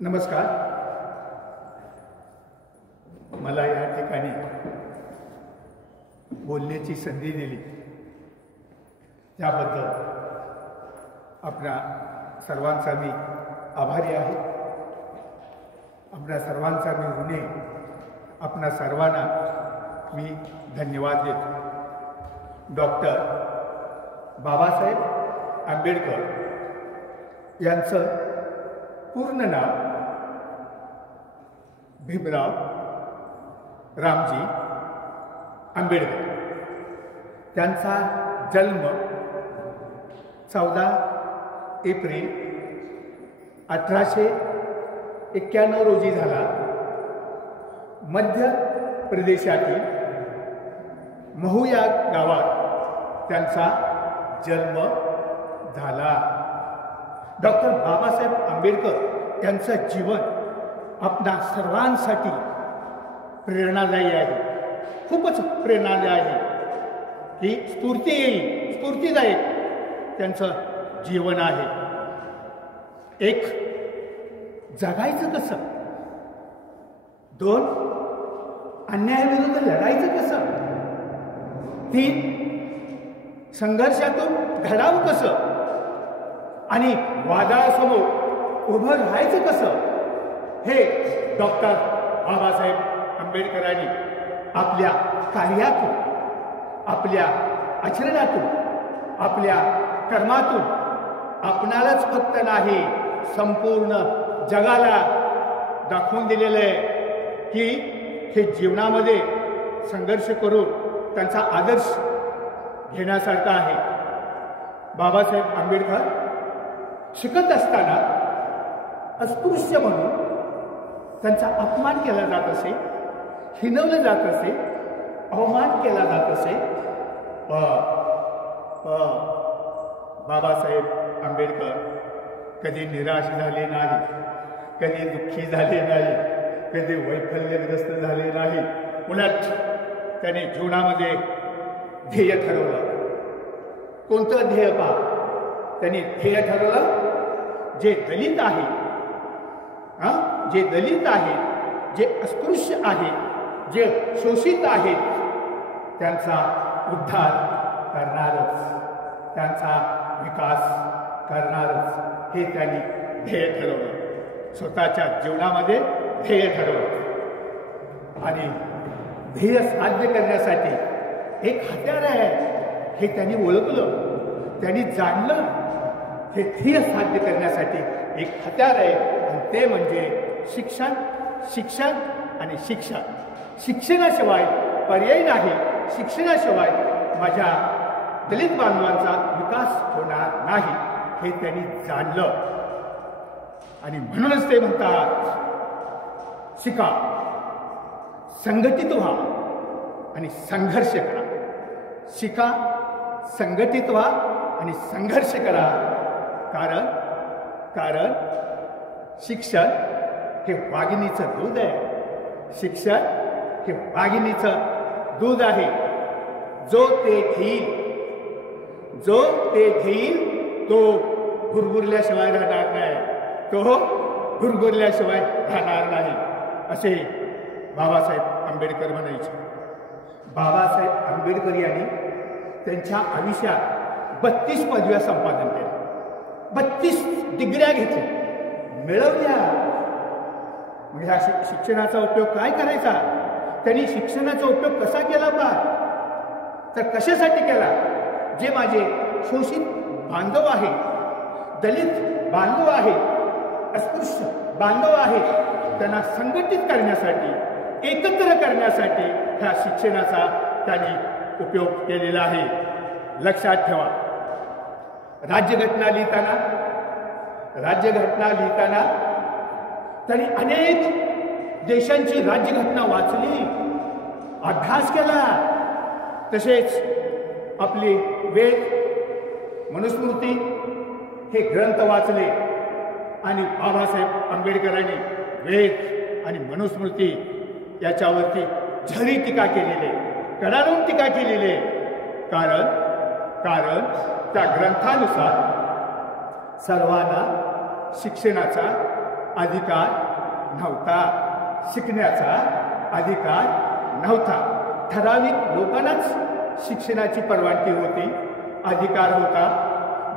नमस्कार. मला या ठिकाणी बोलण्याची संधी दिली त्याबद्दल आपल्या सर्वांचा मी आभारी आहे. आपल्या सर्वांचा मी ऋणी. आपल्या सर्वांना मी धन्यवाद देतो. डॉक्टर बाबासाहेब आंबेडकर यांचं पूर्ण नाव भीमराव रामजी आंबेडकर. त्यांचा जन्म 14 एप्रिल 1891 रोजी झाला. मध्य प्रदेशातील महू या गावात त्यांचा जन्म झाला. डॉक्टर बाबासाहेब आंबेडकर यांचं जीवन आपणा सर्वांसाठी प्रेरणादायी आहे. खूपच प्रेरणादायी आहे की स्फूर्ती येईल, स्फूर्तीदायक त्यांचं जीवन आहे. एक, जगायचं कसं. 2, अन्यायाविरुद्ध लढायचं कसं. 3, संघर्षातून घडावं कसं आणि वादळासमोर उभं राहायचं कसं, हे डॉक्टर बाबासाहेब आंबेडकरांनी आपल्या कार्यातून, आपल्या आचरणातून, आपल्या कर्मातून आपणालाच फक्त नाही संपूर्ण जगाला दाखवून दिलेलं आहे की हे जीवनामध्ये संघर्ष करून त्यांचा आदर्श घेण्यासारखा आहे. बाबासाहेब आंबेडकर शिकत असताना अस्पृश्य म्हणून त्यांचा अपमान केला जात असे, हिणवलं जात असे, अवमान केला जात असे. बाबासाहेब आंबेडकर कधी निराश झाले नाही, कधी दुःखी झाले नाही, कधी वैफल्यग्रस्त झाले नाही. उलट त्याने जीवनामध्ये ध्येय ठरवलं. कोणतं ध्येय पहा, त्यांनी ध्येय ठरवलं जे दलित आहे, जे दलित आहेत, जे अस्पृश्य आहेत, जे शोषित आहेत, त्यांचा उद्धार करणारच, त्यांचा विकास करणारच हे त्यांनी ध्येय ठरवलं. स्वतःच्या जीवनामध्ये ध्येय ठरवलं आणि ध्येय साध्य करण्यासाठी एक हत्यार आहे हे त्यांनी ओळखलं, त्यांनी जाणलं. हे ध्येय साध्य करण्यासाठी एक हत्यार आहे आणि ते म्हणजे शिक्षण, शिक्षण आणि शिक्षण. शिक्षणाशिवाय पर्याय नाही. शिक्षणाशिवाय माझ्या दलित बांधवांचा विकास होणार नाही हे त्यांनी जाणलं आणि म्हणूनच ते म्हणतात, शिका, संघटित व्हा आणि संघर्ष करा. शिका, संघटित व्हा आणि संघर्ष करा. कारण शिक्षण हे वाघिणीचं दूध आहे. शिक्षण हे वाघिणीचं दूध आहे. जो ते घेईल तो भुरभुरल्याशिवाय राहणार नाही, तो भुरभुरल्याशिवाय राहणार नाही असे बाबासाहेब आंबेडकर म्हणायचे. बाबासाहेब आंबेडकर यांनी त्यांच्या आयुष्यात 32 पदव्या संपादन केल्या, 32 डिग्र्या घेतल्या, मिळवल्या. म्हणजे ह्या शिक्षणाचा उपयोग काय करायचा, त्यांनी शिक्षणाचा उपयोग कसा केला पहा, तर कशासाठी केला. जे माझे शोषित बांधव आहेत, दलित बांधव आहेत, अस्पृश्य बांधव आहेत, त्यांना संघटित करण्यासाठी, एकत्र करण्यासाठी ह्या शिक्षणाचा त्यांनी उपयोग केलेला आहे. लक्षात ठेवा, राज्यघटना लिहिताना त्यांनी अनेक देशांची राज्यघटना वाचली, अभ्यास केला. तसेच आपली वेद, मनुस्मृती हे ग्रंथ वाचले आणि बाबासाहेब आंबेडकरांनी वेद आणि मनुस्मृती याच्यावरती झरी टीका केलेली, कडाडून टीका केलेली. कारण कारण त्या ग्रंथानुसार सर्वांना शिक्षणाचा अधिकार नव्हता, शिकण्याचा अधिकार नव्हता. ठराविक लोकांनाच शिक्षणाची परवानगी होती, अधिकार होता.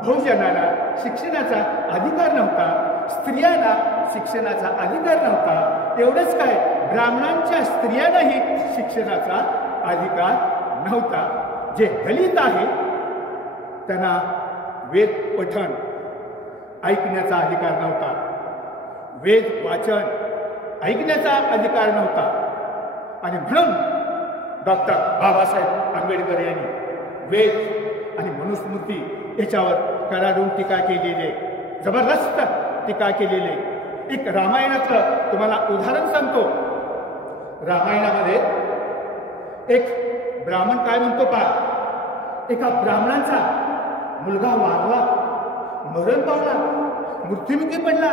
बहुजनांना शिक्षणाचा अधिकार नव्हता, स्त्रियांना शिक्षणाचा अधिकार नव्हता. एवढंच काय, ब्राह्मणांच्या स्त्रियांनाही शिक्षणाचा अधिकार नव्हता. जे दलित आहे त्यांना वेद पठण ऐकण्याचा अधिकार नव्हता, वेद वाचन ऐकण्याचा अधिकार नव्हता. आणि म्हणून डॉक्टर बाबासाहेब आंबेडकर यांनी वेद आणि मनुस्मृती याच्यावर कडाडून टीका केलेली, जबरदस्त टीका केलेली. एक रामायणातलं तुम्हाला उदाहरण सांगतो. रामायणामध्ये एक ब्राह्मण काय म्हणतो पहा, एका ब्राह्मणाचा मुलगा वारला, मरण पावला, मृत्युमुखी पडला.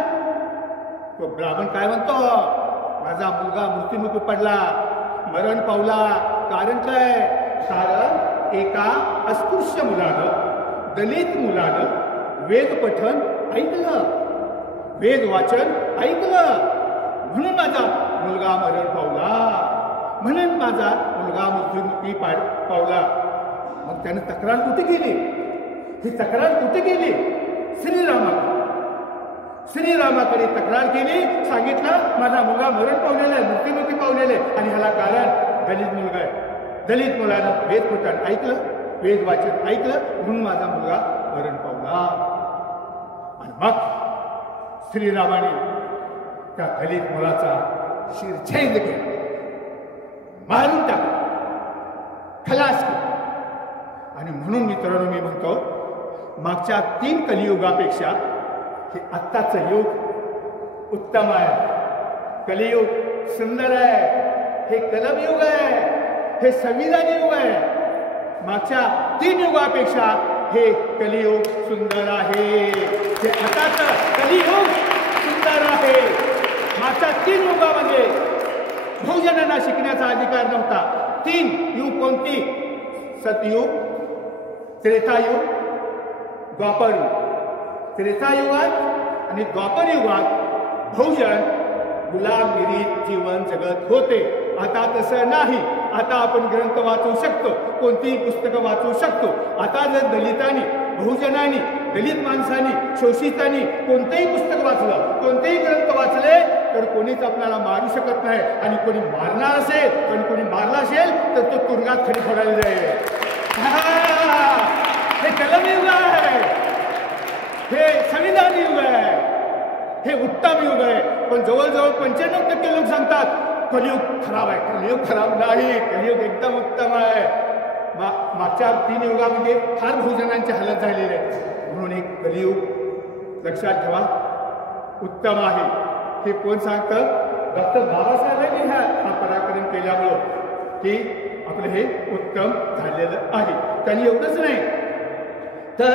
तो ब्राह्मण काय म्हणतो, माझा मुलगा मृत्युमुखी पडला, मरण पावला. कारण काय? कारण एका अस्पृश्य मुलानं, दलित मुलानं वेद पठण ऐकलं, वेद वाचन ऐकलं, म्हणून माझा मुलगा मरण पावला, म्हणून माझा मुलगा मृत्युमुखी पावला. मग त्यानं तक्रार कुठे केली? ही तक्रार कुठे गेली? श्रीरामाकडे तक्रार केली, सांगितलं माझा मुलगा मरण पावलेला आहे, मृत्युमुखी पावलेले, आणि ह्याला कारण दलित मुलगा आहे. दलित मुलानं वेद पठण ऐकलं, वेद वाचन ऐकलं, म्हणून माझा मुलगा मरण पावला. आणि मग श्रीरामाने त्या दलित मुलाचा शिरछेद केला, मारून टाकला, खलास केला. आणि म्हणून मित्रांनो मी म्हणतो, मागच्या 3 कलियुगापेक्षा हे आत्ताचं युग उत्तम आहे. कलियुग सुंदर आहे, हे कलमयुग आहे, हे संविधान युग आहे. मागच्या 3 युगापेक्षा हे कलियुग सुंदर आहे. हे आताचं कलियुग सुंदर आहे. मागच्या 3 युगामध्ये बहुजनांना शिकण्याचा अधिकार नव्हता. 3 युग कोणती? सतयुग, त्रेतायुग, द्वापरयुग. त्रेतायुगात आणि द्वापरयुगात बहुजन गुलामगिरीत जीवन जगत होते. आता तसं नाही. आता आपण ग्रंथ वाचू शकतो, कोणतीही पुस्तकं वाचू शकतो. आता जर दलितांनी, बहुजनांनी, दलित माणसांनी, शोषितांनी कोणतेही पुस्तक वाचलं, कोणतेही ग्रंथ वाचले तर कोणीच आपल्याला मारू शकत नाही. आणि कोणी मारणार असेल, पण कोणी मारला असेल तर तो तुरुंगात खरी फोडायला जाईल. हे कलमयुग आहे, हे संविधान युग आहे, हे उत्तम युग आहे. पण जवळजवळ 95% लोक सांगतात कलियुग खराब आहे. कलियुग खराब नाही, कलियुग एकदम उत्तम आहे. मागच्या 3 युगामध्ये फार बहुजनांची हालत झालेली आहे. म्हणून एक कलियुग लक्षात ठेवा, उत्तम आहे. हे कोण सांगतं? डॉक्टर बाबासाहेबांनी हा पराक्रम केल्यामुळं की आपलं हे उत्तम झालेलं आहे. त्यांनी एवढंच नाही तर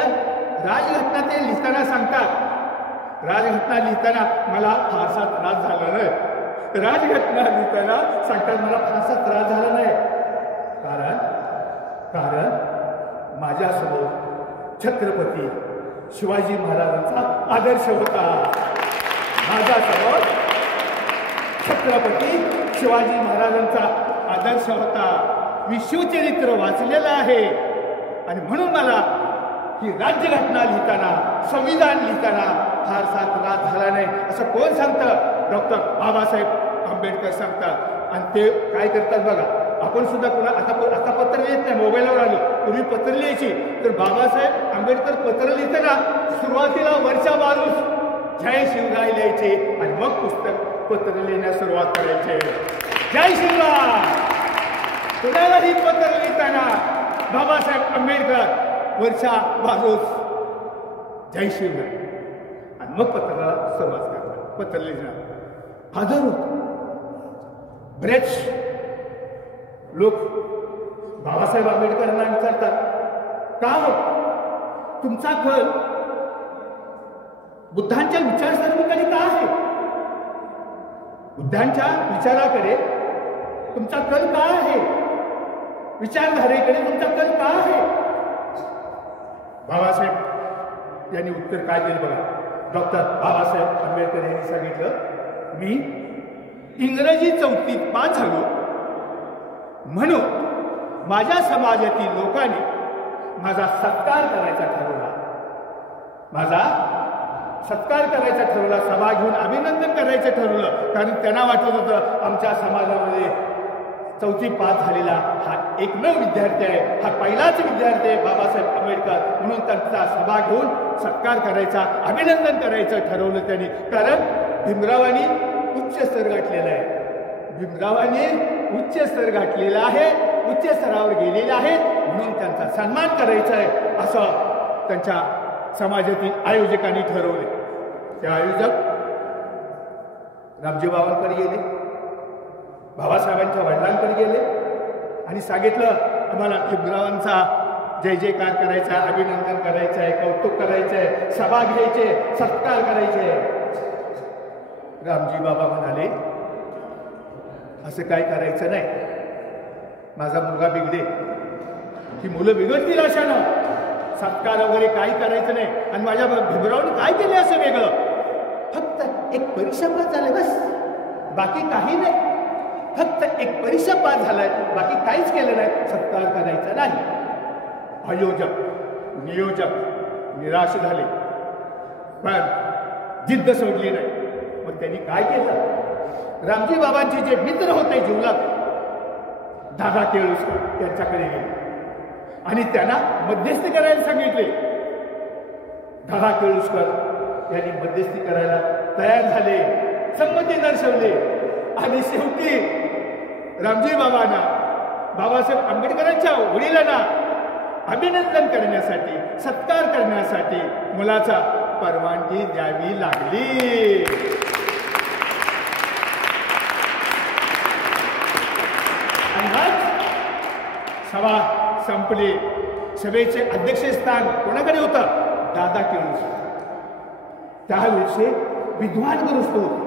राजघटना ते लिहिताना सांगतात, राजघटना लिहिताना मला फारसा त्रास झाला नाही. राजघटना लिहिताना सांगतात मला फारसा त्रास झाला नाही. कारण माझ्यासमोर छत्रपती शिवाजी महाराजांचा आदर्श होता. माझ्यासमोर छत्रपती शिवाजी महाराजांचा आदर्श होता. मी शिवचरित्र वाचलेलं आहे. आणि म्हणून मला ही राज्यघटना लिहिताना, संविधान लिहिताना फारसा त्रास झाला नाही. असं कोण सांगतं? डॉक्टर बाबासाहेब आंबेडकर सांगतात. आणि ते काय करतात बघा, आपण सुद्धा कोणा आता पत्र लिहित नाही, मोबाईलवर आलो. पूर्वी पत्र लिहायची तर बाबासाहेब आंबेडकर पत्र लिहिताना सुरुवातीला वरच्या बाजूस जय शिवराय लिहायचे आणि मग पत्र लिहिण्यास सुरुवात करायचे. जय शिवराय. कुणालाही पत्र लिहिताना बाबासाहेब आंबेडकर वरच्या बाजूस जय शिवराय आणि मग पत्राला सुरुवात करतात. पत्र लिहिणार आदर होतो. बरेच लोक बाबासाहेब आंबेडकरांना विचारतात, का हो तुमचा कल बुद्धांच्या विचारसरणीकडे का आहे? बुद्धांच्या विचाराकडे तुमचा कल का आहे? विचारधारेकडे तुमचा कल का आहे? बाबासाहेब यांनी उत्तर काय दिलं बघा. डॉक्टर बाबासाहेब आंबेडकर यांनी सांगितलं, मी इंग्रजी 4थीत पास झालो म्हणून माझ्या समाजातील लोकांनी माझा सत्कार करायचा ठरवला. माझा सत्कार करायचा ठरवला, सभा घेऊन अभिनंदन करायचं ठरवलं. कारण त्यांना वाटत होतं आमच्या समाजामध्ये 4थी पास झालेला हा एकमेव विद्यार्थी आहे, हा पहिलाच विद्यार्थी आहे बाबासाहेब आंबेडकर, म्हणून त्यांचा सभा घेऊन सत्कार करायचा, अभिनंदन करायचं ठरवलं त्यांनी. कारण भीमरावांनी उच्च स्तर गाठलेला आहे. भीमरावांनी उच्च स्तर गाठलेला आहे, उच्च स्तरावर गेलेले आहेत, म्हणून त्यांचा सन्मान करायचा आहे असं त्यांच्या समाजातील आयोजकांनी ठरवले. ते आयोजक रामजी बाबांकडे गेले, बाबासाहेबांच्या वडिलांकडे गेले आणि सांगितलं, आम्हाला भीमरावांचा जय जयकार करायचा आहे, अभिनंदन करायचं आहे, कौतुक करायचं आहे, सभा घ्यायचे, सत्कार करायचे. रामजी बाबा म्हणाले, असं काय करायचं नाही, माझा मुलगा बिघडे, ही मुलं बिघडतील अशानं, सत्कार वगैरे काही करायचं नाही. आणि माझ्या भीमरावांनी काय केले असं वेगळं? फक्त एक परीक्षा पास झाले बस, बाकी काही नाही. फक्त एक परीक्षा पास झालाय, बाकी काहीच केलं नाही, सत्कार करायचा नाही. आयोजक नियोजक निराश झाले, पण जिद्द सोडली नाही. मग त्यांनी काय केलं? रामजी बाबांचे जे मित्र होते जिवलग, दादा केळुसकर त्यांच्याकडे गेले आणि त्यांना मध्यस्थी करायला सांगितले. दादा केळुसकर यांनी मध्यस्थी करायला तयार झाले, संमती दर्शवले आणि शेवटी रामजी बाबांना, बाबासाहेब आंबेडकरांच्या वडिलांना अभिनंदन करण्यासाठी, सत्कार करण्यासाठी मुलाचा परवानगी द्यावी लागली. आणि मग सभा संपली. सभेचे अध्यक्षस्थान कोणाकडे होतं? दादा केळुसकर. त्यावेळेचे विद्वानग्रस्त होते,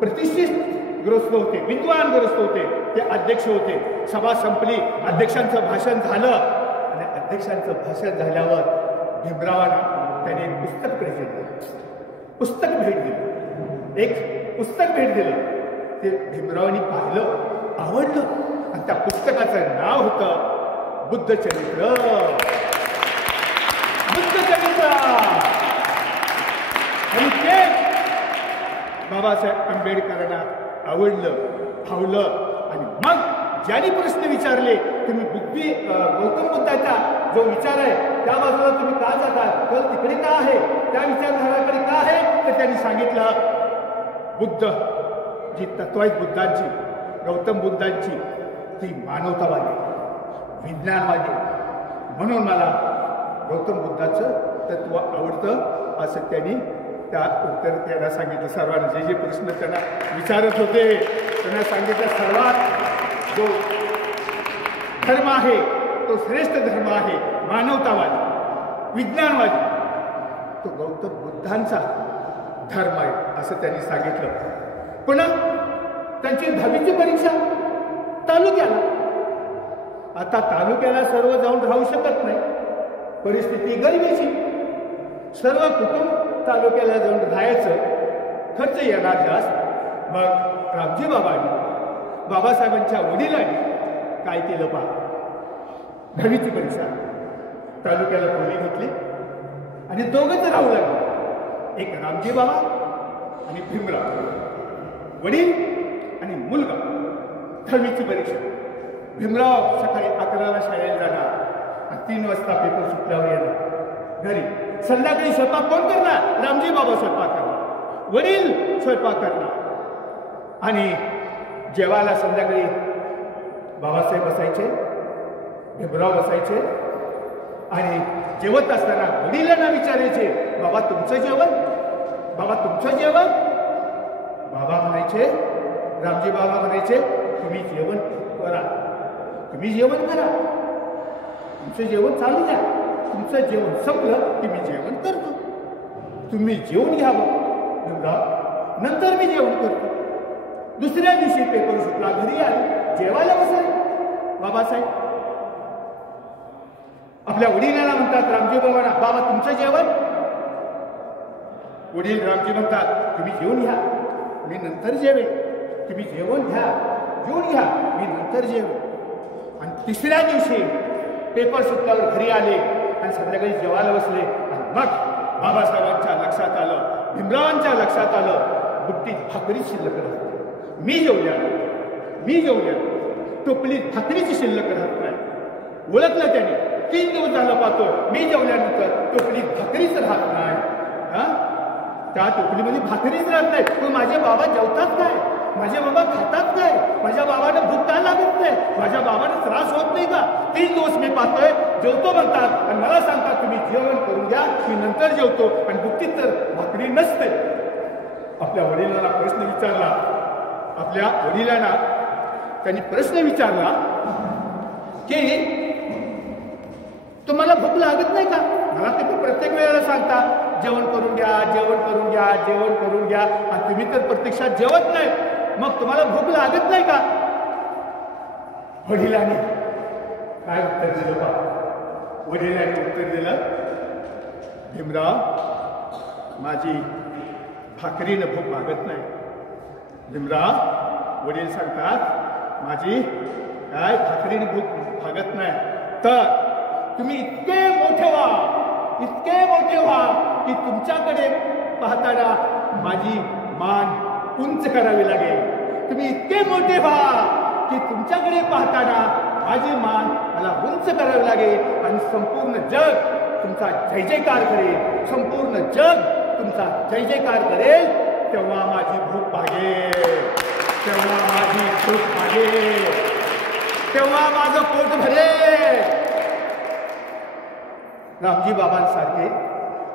प्रतिष्ठितग्रस्त होते, विद्वानग्रस्त होते, ते अध्यक्ष होते. सभा संपली, अध्यक्षांचं भाषण झालं आणि अध्यक्षांचं भाषण झाल्यावर भीमरावांना त्याने एक पुस्तक प्रेझेंट दिलं, पुस्तक भेट दिलं, एक पुस्तक भेट दिलं. ते भीमरावांनी पाहिलं, आवडलं आणि त्या पुस्तकाचं नाव होतं बुद्धचरित्र. बुद्धचरित्र. आणि ते बाबासाहेब आंबेडकरांना आवडलं, भावलं. आणि मग ज्यांनी प्रश्न विचारले, तुम्ही गौतम बुद्धाचा जो विचार आहे त्या बाजूला तुम्ही का जाता, तर तिकडे का आहे, त्या विचारधाराकडे का आहे, तर त्यांनी सांगितलं बुद्ध जी तत्व आहेत बुद्धांची, गौतम बुद्धांची, ती मानवतावादी, विज्ञानवादी, म्हणून मला गौतम बुद्धाचं तत्व आवडतं असं त्यांनी त्या उत्तर त्यांना सांगितलं. सर्वांना जे जे प्रश्न त्यांना विचारत होते त्यांना सांगितलं, सर्वात जो धर्म आहे तो श्रेष्ठ धर्म आहे मानवतावादी, विज्ञानवादी, तो गौतम बुद्धांचा धर्म आहे असं त्यांनी सांगितलं. पुन्हा त्यांची 10वीची परीक्षा तालुक्याला. आता तालुक्याला सर्व जाऊन राहू शकत नाही, परिस्थिती गरिबीची. सर्व कुटुंब तालुक्याला जाऊन राहायचं, खर्च येणार जास्त. मग रामजी बाबांनी, बाबासाहेबांच्या वडिलांनी काय केलं पहा, 10वीची परीक्षा तालुक्याला खोली घेतली आणि दोघंच राहू लागले. एक रामजी बाबा आणि भीमराव, वडील आणि मुलगा. 10वीची परीक्षा. भीमराव सकाळी 11ला शाळेला जाणार आणि 3 वाजता पेपर सुटल्यावर येणार घरी. संध्याकाळी स्वयंपाक कोण करणार? रामजी बाबा स्वयंपाक करणार, वडील स्वयंपाक करणार. आणि जेवायला संध्याकाळी बाबासाहेब बसायचे, भीमराव बसायचे आणि जेवत असताना वडिलांना विचारायचे, बाबा तुमचं जेवण, बाबा तुमचं जेवण. बाबा म्हणायचे, रामजी बाबा म्हणायचे, तुम्ही जेवण करा, तुम्ही जेवण करा, तुमचं जेवण चालू द्या, तुमचं जेवण संपलं की मी जेवण करतो, तुम्ही जेवण घ्यावं भीमराव, नंतर मी जेवण करतो. दुसऱ्या दिवशी पेपर सुटला, घरी आले, जेवायला बसले बाबासाहेब. आपल्या वडिलांना म्हणतात रामजी बाबांना, बाबा तुमचं जेवण. वडील रामजी म्हणतात तुम्ही जेवून घ्या, मी नंतर जेवे. तुम्ही जेवण घ्या, जेवून घ्या, मी नंतर जेवे. आणि तिसऱ्या दिवशी पेपर सुटल्यावर घरी आले आणि संध्याकाळी जेवायला बसले. आणि मग बाबासाहेबांच्या लक्षात आलं, भीमरावांच्या लक्षात आलं, बुट्टीत भाकरी शिल्लक राहते. मी जेवल्या टोपलीत भाकरीची शिल्लक राहत नाही. ओळखलं त्याने. 3 दिवस झालं पाहतो मी जेवल्यानंतर टोपलीत भाकरीच राहत नाही. त्या टोपलीमध्ये भाकरीच राहत नाही. पण माझे बाबा जेवतात काय, माझे बाबा खातात काय, माझ्या बाबांना भूक का लागत नाही, माझ्या बाबांना त्रास होत नाही का. 3 दिवस मी पाहतोय जेवतो म्हणतात आणि मला सांगतात तुम्ही जेवण करून घ्या, मी नंतर जेवतो. आणि बुट्टीत तर भाकरी नसते. आपल्या वडिलांना प्रश्न विचारला, आपल्या वडिलांना त्यांनी प्रश्न विचारला की तुम्हाला भूक लागत नाही का. मला तुम्ही प्रत्येक वेळेला सांगता जेवण करून घ्या, जेवण करून घ्या, जेवण करून घ्या, आणि तुम्ही तर प्रत्यक्षात जेवत नाही. मग तुम्हाला भूक लागत नाही का. वडिलांनी काय उत्तर दिलं पा. वडिलांनी उत्तर दिलं, भीमराव माझी भाकरीनं भूक लागत नाही. भीमराव वडील सांगतात माझी काय भाकरीनं भूक भागत नाही. तर तुम्ही इतके मोठे व्हा की तुमच्याकडे पाहताना माझी मान उंच करावी लागेल. तुम्ही इतके मोठे व्हा की तुमच्याकडे पाहताना माझी मान मला उंच करावी लागेल आणि संपूर्ण जग तुमचा जय जयकार करेल. संपूर्ण जग तुमचा जय जयकार करेल. तेव्हा माझी भूक भागेल, तेव्हा माझी भूक भागेल, तेव्हा माझं पोट भरेल. रामजी बाबांसारखे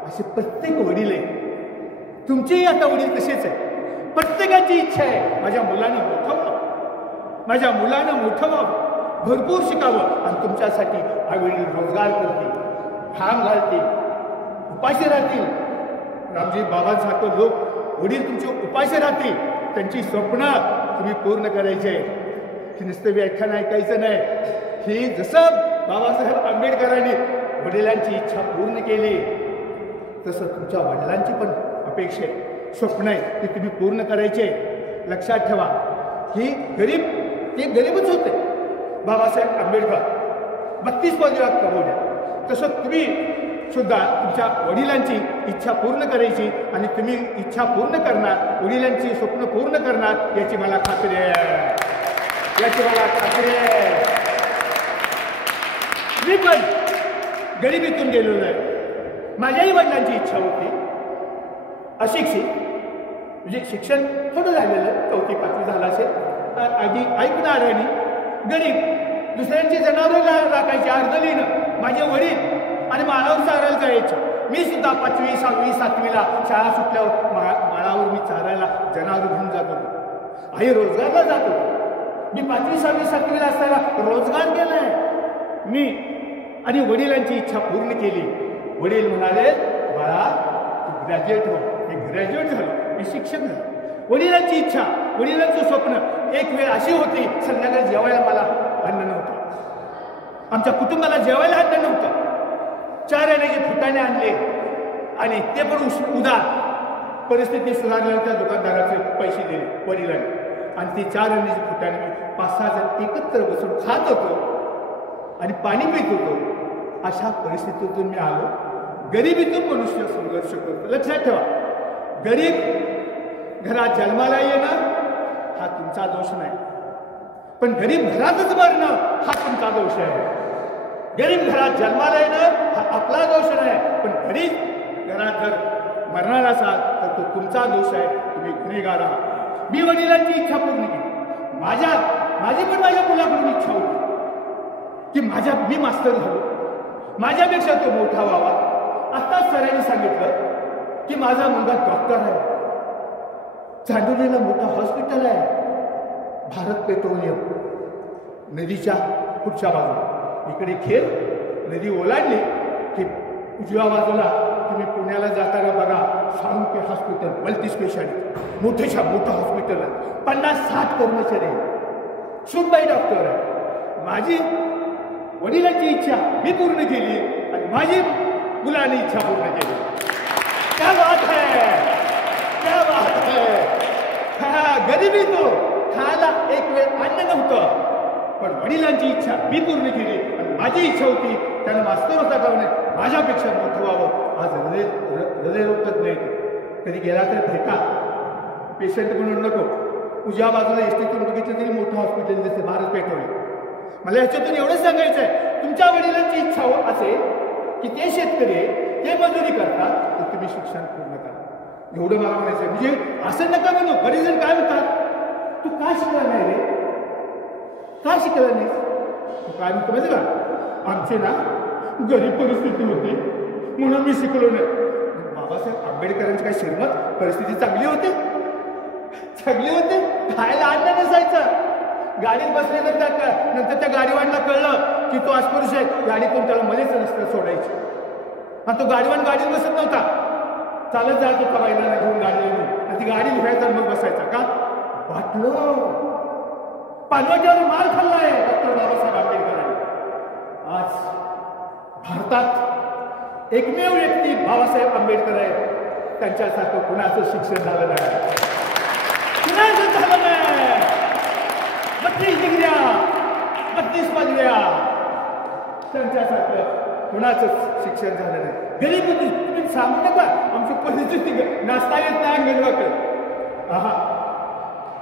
असे प्रत्येक वडील आहे. तुमचेही आता वडील तसेच आहे. प्रत्येकाची इच्छा आहे माझ्या मुलानं मोठं व्हावं, माझ्या मुलानं मोठं व्हावं, भरपूर शिकावं. आणि तुमच्यासाठी आई वडील रोजगार करतील, घाम घालतील, उपाशी राहतील. रामजी बाबांसारखं लोक वडील तुमचे उपाशी राहतील. त्यांची स्वप्न तुम्ही पूर्ण करायचे. की नुसतं व्याख्यान ऐकायचं नाही. ही जसं बाबासाहेब आंबेडकरांनी वडिलांची इच्छा पूर्ण केली तसं तुमच्या वडिलांची पण अपेक्षा आहे, स्वप्न आहे ते तुम्ही पूर्ण करायचे. लक्षात ठेवा की ते गरीबच होते. बाबासाहेब आंबेडकर 32 पदव्या कमवल्या. तसं तुम्ही सुद्धा तुमच्या वडिलांची इच्छा पूर्ण करायची आणि तुम्ही इच्छा पूर्ण करणार, वडिलांची स्वप्न पूर्ण करणार याची मला खात्री आहे. मी पण गरिबीतून गेलेलो आहे. माझ्याही वडिलांची इच्छा होती अशिक्षित, म्हणजे शिक्षण थोडं झालेलं, 4थी 5वी झालं असेल, आधी ऐकणाऱ्याने गरीब, दुसऱ्यांची जनावरं राखायची अर्धलीनं माझे वडील आणि माळावर चारायला जायचे. मी सुद्धा 5वी 6वी 7वीला शाळा सुटल्यावर माळावर मी चारायला जनावर घेऊन जात होतो. आई रोजगारला जात होतो. मी 5वी 6वी 7वीला असताना रोजगार केलाय मी. आणि वडिलांची इच्छा पूर्ण केली. वडील म्हणाले बाळा तू ग्रॅज्युएट हो. मी ग्रॅज्युएट झालो, मी शिक्षक झालो. वडिलांची इच्छा, वडिलांचं स्वप्न. एक वेळ अशी होती संध्याकाळी जेवायला मला अन्न नव्हतं, आमच्या कुटुंबाला जेवायला अन्न नव्हतं. 4 आण्याचे फुटाणे आणले आणि ते पण उदार. परिस्थिती सुधारल्यानंतर दुकानदाराचे पैसे दिले वडिलांनी आणि ते 4 आण्याचे फुटाणे मी 5-6 जण एकत्र बसून खात होतो आणि पाणी पित होतो. अशा परिस्थितीतून मी आलो. गरिबीतून मनुष्य संघर्ष करतो. लक्षात ठेवा, गरीब घरात जन्माला येणं हा तुमचा दोष नाही, पण गरीब घरातच मरणं हा तुमचा दोष आहे. गरीब घरात जन्माला येणं हा आपला दोष नाही, पण गरीब घरात जर मरणार असाल तर तो तुमचा दोष आहे. तुम्ही गुन्हेगार आहात. मी वडिलांची इच्छा पूर्ण केली. माझी पण माझ्या मुलाकडून इच्छा होती की मी मास्टर झालो, माझ्यापेक्षा तो मोठा व्हावा. आत्ताच सरांनी सांगितलं की माझा मुलगा डॉक्टर आहे, चांदोलीला मोठं हॉस्पिटल आहे. भारत पेट्रोलियम नदीच्या पुढच्या बाजूला, इकडे खेळ नदी ओलांडली की उजव्या बाजूला तुम्ही पुण्याला जाताना बघा साळुंखे हॉस्पिटल, मल्टी स्पेशालिटी, मोठं हॉस्पिटल आहे. 50-60 कर्मचारी आहेत. सुनबाई डॉक्टर आहे. माझी वडिलांची इच्छा मी पूर्ण केली आणि माझी मुलांनी इच्छा पूर्ण केली. क्या बात है, क्या बात है. गरिबी तो खायला एक वेळ अन्न नव्हतं, पण वडिलांची इच्छा मी पूर्ण केली आणि माझी इच्छा होती त्यानं मास्तर होता का म्हणे माझ्यापेक्षा मोठं व्हावं. आज हृदयरोग नाही कधी गेला तर भेटा, पेशंट म्हणून नको. उजव्या बाजूला एसटीतून बघितलं तरी मोठं हॉस्पिटल दिसते भारत पेट्रोल. मला ह्याच्यातून एवढंच सांगायचं आहे, तुमच्या वडिलांची इच्छा असेल की ते शेतकरी ते मजुरी करतात तर तुम्ही शिक्षण पूर्ण करा. एवढं मला म्हणायचं आहे. म्हणजे असं नका म्हणू. बरेच जण काय म्हणतात तू का शिकला नाही रे, का शिकला नाही. तू काय म्हणतो माहिती का, आमची ना गरीब परिस्थिती होती म्हणून मी शिकलो नाही. बाबासाहेब आंबेडकरांची काय श्रीमंत परिस्थिती चांगली होती, चांगली होती. खायला अन्न नसायचं. गाडीत बसले तर नंतर त्या गाडीवानला कळलं की तो अस्पृश्य आहे, गाडीतून त्याला मध्येच रस्त्यात सोडायची. आणि तो गाडीवान गाडीत बसत नव्हता, चालत जात होता बाईला घेऊन गाडी घेऊन, आणि ती गाडी लिहायचा मग बसायचा. का वाटलं पानवट्यावर मार खाल्लाय डॉक्टर बाबासाहेब आंबेडकरांनी. आज भारतात एकमेव व्यक्ती बाबासाहेब आंबेडकर आहे, त्यांच्यासारखं कुणाचं शिक्षण झालं नाही, कुणाचं झालं नाही. 32 डिग्र्या 32 पदव्या, त्यांच्यासारखं कुणाचंच शिक्षण झालं नाही. गरीब होती तुम्ही सांगू नका आमची परिस्थिती नाचता येत नाही अंगणवाडीत. हा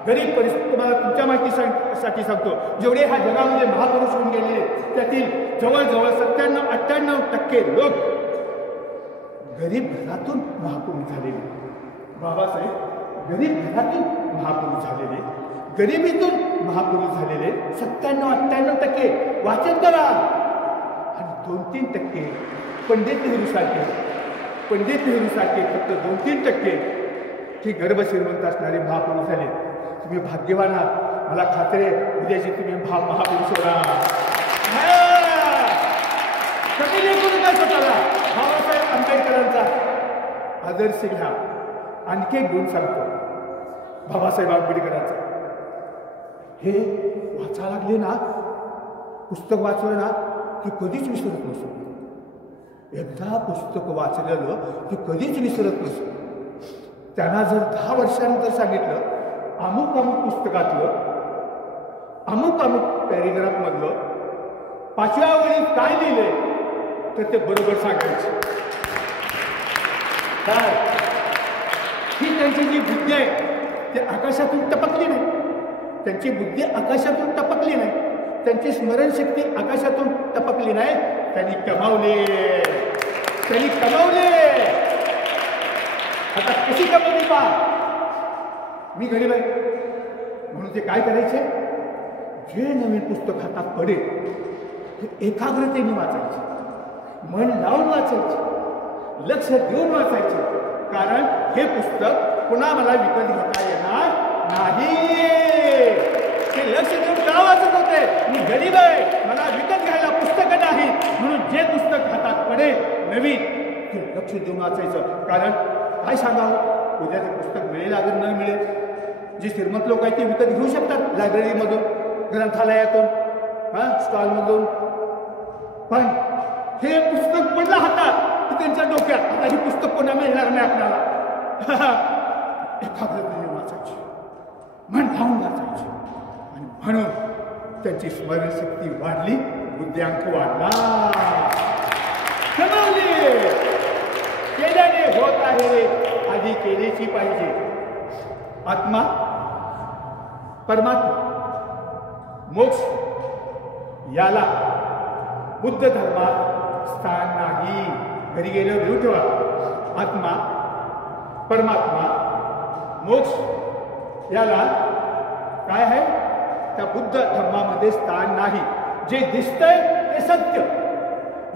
गरीब परिस्थिती तुम्हाला तुमच्या माहितीसाठी सांगतो. जेवढे ह्या जगामध्ये महापुरुष होऊन गेले त्यातील जवळजवळ 97-98% लोक गरीब घरातून महापुरुष झालेले. बाबासाहेब गरीब घरातून महापुरुष झालेले, गरिबीतून महापुरुष झालेले 97-98% वाचन करा. आणि 2-3% पंडित नेहरू सारखे फक्त 2-3% की गर्भ श्रीमंत असणारे महापुरुष झाले. तुम्ही भाग्यवान आहात. मला खात्री आहे उद्याची तुम्ही महापुरुष होणार. कमी लेखू नका स्वतःला. बाबासाहेब आंबेडकरांचा आदर्श घ्या. आणखी एक गुण सांगतो बाबासाहेब आंबेडकरांचा. हे वाचा लागले ना, पुस्तक वाचलं ना की कधीच विसरत नसो. एकदा पुस्तक वाचलेलं की कधीच विसरत नसो. त्यांना जर 10 वर्षानंतर सांगितलं अमुक अमुक पुस्तकातलं अमुक पॅरेग्राफमधलं 5व्या वळीत काय लिहिलंय तर ते बरोबर सांगायचे. काय ही त्यांची जी बुद्धी आहे ते आकाशातून टपकली नाही. त्यांची बुद्धी आकाशातून टपकली नाही, त्यांची स्मरणशक्ती आकाशातून टपकली नाही. त्यांनी कमावले. आता कशी कमावली पहा. मी गरीब आहे म्हणून ते काय करायचे, जे नवीन पुस्तक हातात पडेल ते एकाग्रतेने वाचायचे, मन लावून वाचायचे, लक्ष देऊन वाचायचे. कारण हे पुस्तक पुन्हा मला विकत घेता येणार नाही. ते लक्ष देऊन का वाचत होते, मी गरीब आहे मला विकत घ्यायला पुस्तकं नाही म्हणून जे पुस्तक हातात पडेल नवीन ते लक्ष देऊन वाचायचं. कारण काय सांगावं, उद्या ते पुस्तक मिळेल अगर न मिळेल. जे श्रीमंत लोक आहेत ते विकत घेऊ शकतात लायब्ररीमधून, ग्रंथालयातून, स्टॉलमधून. पण हे पुस्तक पडलं हातात की त्यांच्या डोक्यात आता हे पुस्तक कोणा मिळणार नाही आपल्याला. एकाग्रतेने वाचायची, मन लावून वाचायची. आणि म्हणून त्यांची स्मरणशक्ती वाढली, बुद्ध्यांक वाढला. कमावली. केल्याने होत आहे, आधी केलेची पाहिजे. आत्मा परमात्मा मोक्ष याला बुद्ध धर्मात स्थान नाही. घरी गेल्यावर घेऊ ठेवा. आत्मा परमात्मा मोक्ष याला काय आहे त्या बुद्ध धर्मामध्ये स्थान नाही. जे दिसतंय ते सत्य.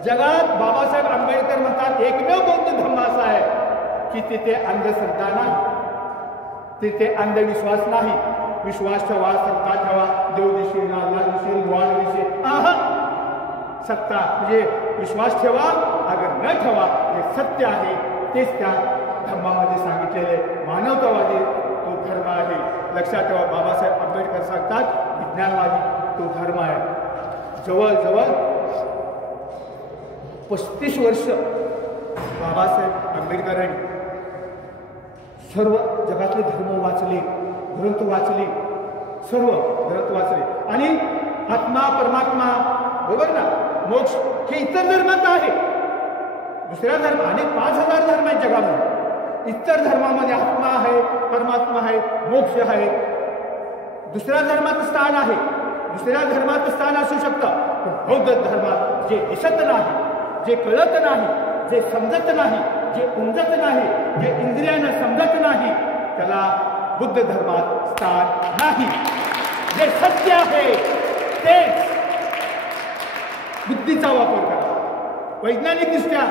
जगात बाबासाहेब आंबेडकर म्हणतात एकमेव बौद्ध धर्म असा आहे की तिथे अंधश्रद्धा नाही, तिथे अंधविश्वास नाही. विश्वास ठेवा, सत्ता ठेवा, देव दिसेल, अल्लाह दिसेल, वाण दिसेल. सत्ता म्हणजे विश्वास ठेवा, अगर न ठेवा हे सत्य आहे. तेच त्या धर्मामध्ये सांगितलेले मानवतावादी तो धर्म आहे. लक्षात ठेवा. बाबासाहेब आंबेडकर सांगतात विज्ञानवादी तो धर्म आहे. जवळजवळ 35 वर्ष बाबासाहेब आंबेडकरांनी सर्व जगातले धर्म वाचले, ग्रंथ वाचले, सर्व ग्रंथ वाचले आणि आत्मा परमात्मा बरोबर ना, मोक्ष हे इतर धर्मात आहे. दुसऱ्या धर्म अनेक 5000 धर्म आहेत जगामध्ये. इतर धर्मामध्ये आत्मा आहे, परमात्मा आहे, मोक्ष आहे. दुसऱ्या धर्मात स्थान आहे, दुसऱ्या धर्मात स्थान असू शकतं. पण बौद्ध धर्मात जे दिसत नाही, जे कळत नाही, जे समजत नाही, जे उमजत नाही, जे इंद्रियानं समजत नाही, त्याला बुद्ध धर्मात स्थान नाही. जे सत्य आहे तेच बुद्धीचा वापर करा, वैज्ञानिकदृष्ट्या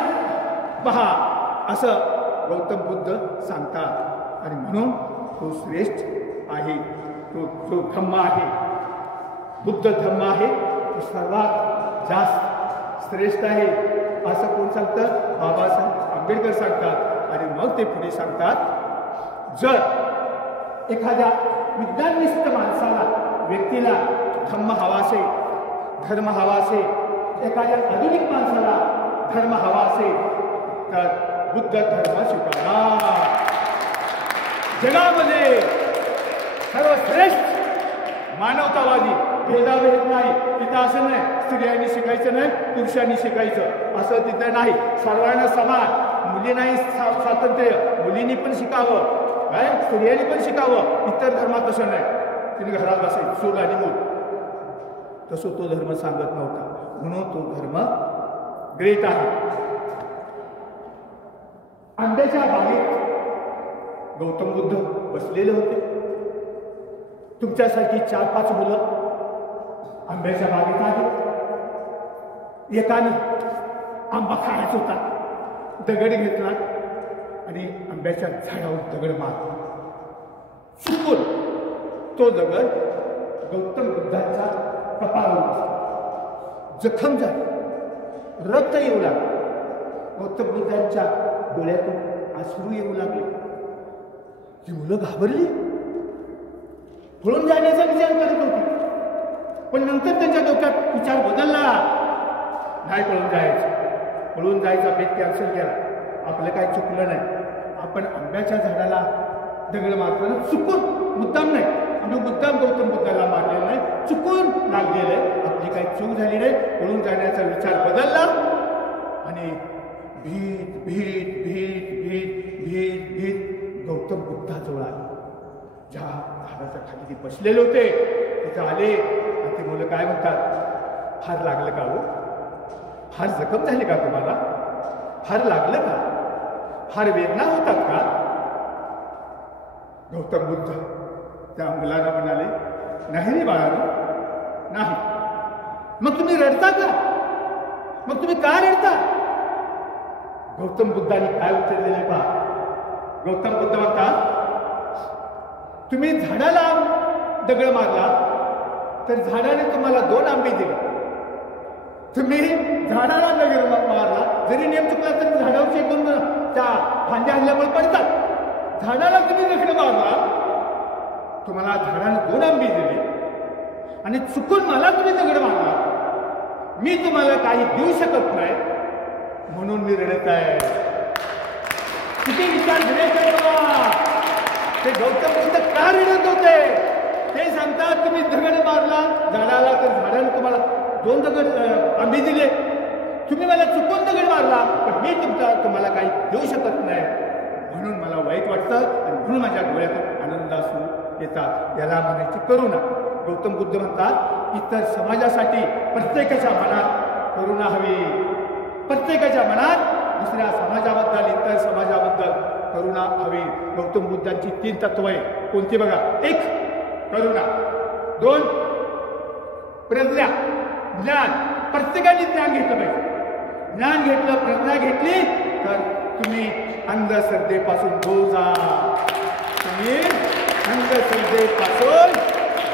पहा असं गौतम बुद्ध सांगतात. आणि म्हणून तो श्रेष्ठ आहे, तो धम्म आहे, बुद्ध धम्म आहे, तो सर्वात जास्त श्रेष्ठ आहे असं कोण सांगतं? बाबासाहेब आंबेडकर सांगतात. आणि मग ते पुढे सांगतात, जर एखाद्या विज्ञाननिष्ठ माणसाला, व्यक्तीला धम्म हवा असेल, धर्म हवा असेल, एखाद्या आधुनिक माणसाला धर्म हवा असेल तर बुद्ध धर्म स्वीकारा. जगामध्ये सर्वश्रेष्ठ मानवतावादी, भेदाभेद नाही तिथं. असं नाही स्त्रियांनी शिकायचं नाही, पुरुषांनी शिकायचं असं तिथं नाही. सर्वांना समान. मुलींनाही स्वातंत्र्य, मुलींनी पण शिकावं, काय स्त्रियांनी पण शिकावं. इतर धर्मात तसं नाही, तिने घरात बसायचं, चूल आणि मूल. तसं तो धर्म सांगत नव्हता. म्हणून तो धर्म ग्रेट आहे. आंब्याच्या बागेत गौतम बुद्ध बसलेले होते. तुमच्यासारखी 4-5 मुलं आंब्याच्या बागेत आली. एकाने आंबा खायचा होता, दगड घेतला आणि आंब्याच्या झाडावर दगड मारला. चुकून तो दगड गौतम बुद्धांच्या कपाळावर बसला. जखम झाली, रक्त येऊ लागलं. गौतम बुद्धांच्या डोळ्यातून अश्रू येऊ लागले. ती मुलं घाबरली, पळून जाण्याचा विचार करत होती. पण नंतर त्यांच्या डोक्यात विचार बदलला, नाही पळून जायचं. पळून जायचा बेत कॅन्सल केला. आपलं काही चुकलं नाही. आपण आंब्याच्या झाडाला दगड मारताना चुकून, मुद्दाम नाही, आम्ही मुद्दाम गौतम बुद्धाला मारलेलं नाही, चुकून लागलेलं आहे. आपली काही चूक झाली नाही. पळून जाण्याचा विचार बदलला आणि भीत भीत भीत भीत भीत भीत गौतम बुद्धाजवळ आले. ज्या झाडाच्या खाली ते बसलेले होते तिथे आले. आणि ते मुलं काय म्हणतात, फार लागलं का हो, फार जखम झाली का तुम्हाला, फार लागलं का, फार वेदना होतात का? गौतम बुद्ध त्या मुलाला म्हणाले, नाही रे बाळानो, नाही. मग तुम्ही रडता का, मग तुम्ही का रडता? गौतम बुद्धाने काय उत्तर दिले पहा. गौतम बुद्ध म्हणतात, तुम्ही झाडाला दगड मारला तर झाडाने तुम्हाला 2 आंबे दिले. तुम्ही झाडाला दगड मारला, जरी नेम चुकला तरी झाडावरचे 2 त्या फांद्या हल्ल्यामुळे पडतात. झाडाला तुम्ही दगड मारला, तुम्हाला झाडाने 2 आंबे दिले आणि चुकून मला तुम्ही दगड मारला. मी तुम्हाला काही देऊ शकत नाही म्हणून मी रडत आहे. किती विचार करायचे बाबा. ते गौतम बुद्ध का रडत होते ते सांगतात. तुम्ही दगड मारला झाडाला तर झाडाने तुम्हाला 2 दगड आंबे दिले. तुम्ही मला चुकून दगड मारला पण मी तुम्हाला काही देऊ शकत नाही म्हणून मला वाईट वाटतं आणि म्हणून माझ्या डोळ्यातून आनंद असू येतात. याला म्हणायची करुणा. गौतम बुद्ध म्हणतात, इतर समाजासाठी प्रत्येकाच्या मनात करुणा हवी. प्रत्येकाच्या मनात दुसऱ्या समाजाबद्दल, इतर समाजाबद्दल करुणा हवी. गौतम बुद्धांची 3 तत्व आहे. कोणती बघा. 1 करुणा, 2 प्रज्ञा, ज्ञान. प्रत्येकाने ज्ञान घेतलं पाहिजे. ज्ञान घेतलं, प्रज्ञा घेतली तर तुम्ही अंधश्रद्धेपासून दूर जा. तुम्ही अंधश्रद्धेपासून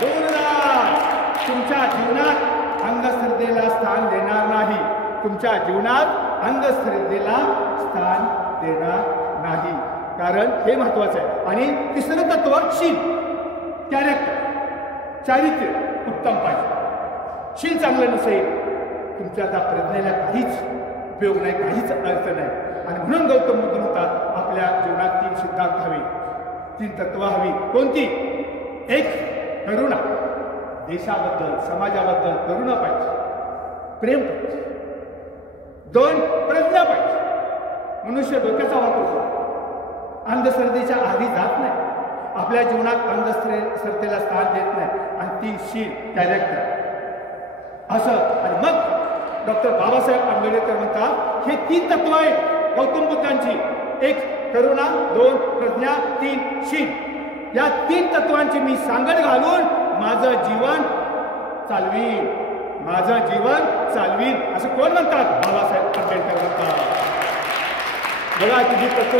दूर जा. तुमच्या जीवनात अंधश्रद्धेला स्थान देणार नाही. तुमच्या जीवनात अंधश्रद्धेला स्थान देणार नाही. कारण हे महत्वाचं आहे. आणि 3रं तत्व शील, कॅरेक्टर, चारित्र्य उत्तम पाहिजे. शील चांगलं नसेल तुमच्या त्या प्रज्ञेला काहीच उपयोग नाही, काहीच अर्थ नाही. आणि म्हणून गौतम बुद्ध म्हणतात आपल्या जीवनात 3 सिद्धांत हवे, 3 तत्व हवी. कोणती? एक, करुणा. देशाबद्दल समाजाबद्दल करुणा पाहिजे, प्रेम पाहिजे. 2, प्रज्ञा पाहिजे. मनुष्य डोक्याचा वापर करतो, अंधश्रद्धेच्या आधी जात नाही, आपल्या जीवनात अंधश्रद्धेला स्थान देत नाही. आणि 3, शील, कॅरेक्टर. असं. आणि मग डॉक्टर बाबासाहेब आंबेडकर म्हणतात हे 3 तत्व आहेत गौतम बुद्धांची. 1, करुणा. 2, प्रज्ञा. 3, शील. या 3 तत्वांची मी सांगड घालून माझं जीवन चालवीन, माझं जीवन चालवीन, असं कोण म्हणतात? बाबासाहेब आंबेडकर म्हणतात. बघा तुझी तत्व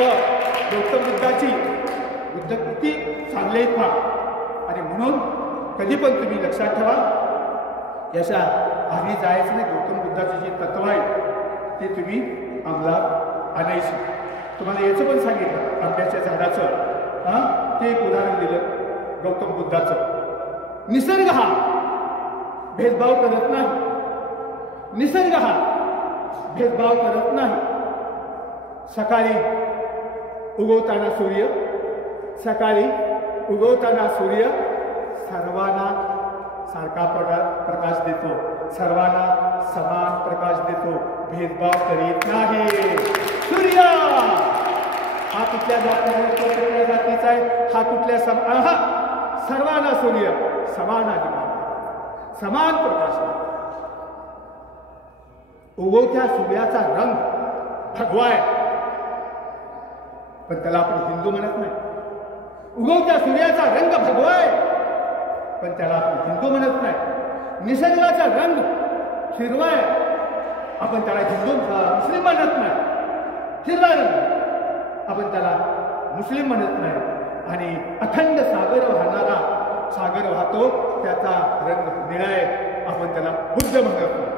गौतम बुद्धाची. बुद्ध किती चांगले आहेत पहा. आणि म्हणून कधी पण तुम्ही लक्षात ठेवा, याच्या आधी जायचं नाही. गौतम बुद्धाची जी तत्व आहे ते तुम्ही अंमलात आणायची. तुम्हाला याचं पण सांगितलं आंब्याच्या झाडाचं, ते एक उदाहरण दिलं गौतम बुद्धाचं. निसर्ग हा भेदभाव करत नाही, निसर्ग हा भेदभाव करत नाही. सकाळी उगवताना सूर्य, सकाळी उगवताना सूर्य सर्वांना सारखा प्रकाश देतो, सर्वांना समान प्रकाश देतो, भेदभाव करीत नाही. सूर्य हा कुठल्या जातीचा आहे, तो कुठल्या जातीचा आहे, हा कुठल्या सर्वांना सूर्य समान अधिकार, समान प्रकाश. उगवत्या सूर्याचा रंग भगवा आहे, पण त्याला आपण हिंदू म्हणत नाही. उगवत्या सूर्याचा रंग भगवा आहे, पण त्याला आपण हिंदू म्हणत नाही. निसर्गाचा रंग हिरवा आहे, आपण त्याला हिंदू मुस्लिम म्हणत नाही. हिरवा रंग आपण त्याला मुस्लिम म्हणत नाही. आणि अखंड सागर वाहणारा सागर वाहतो, त्याचा रंग निळा आहे, आपण त्याला बुद्ध म्हणत नाही,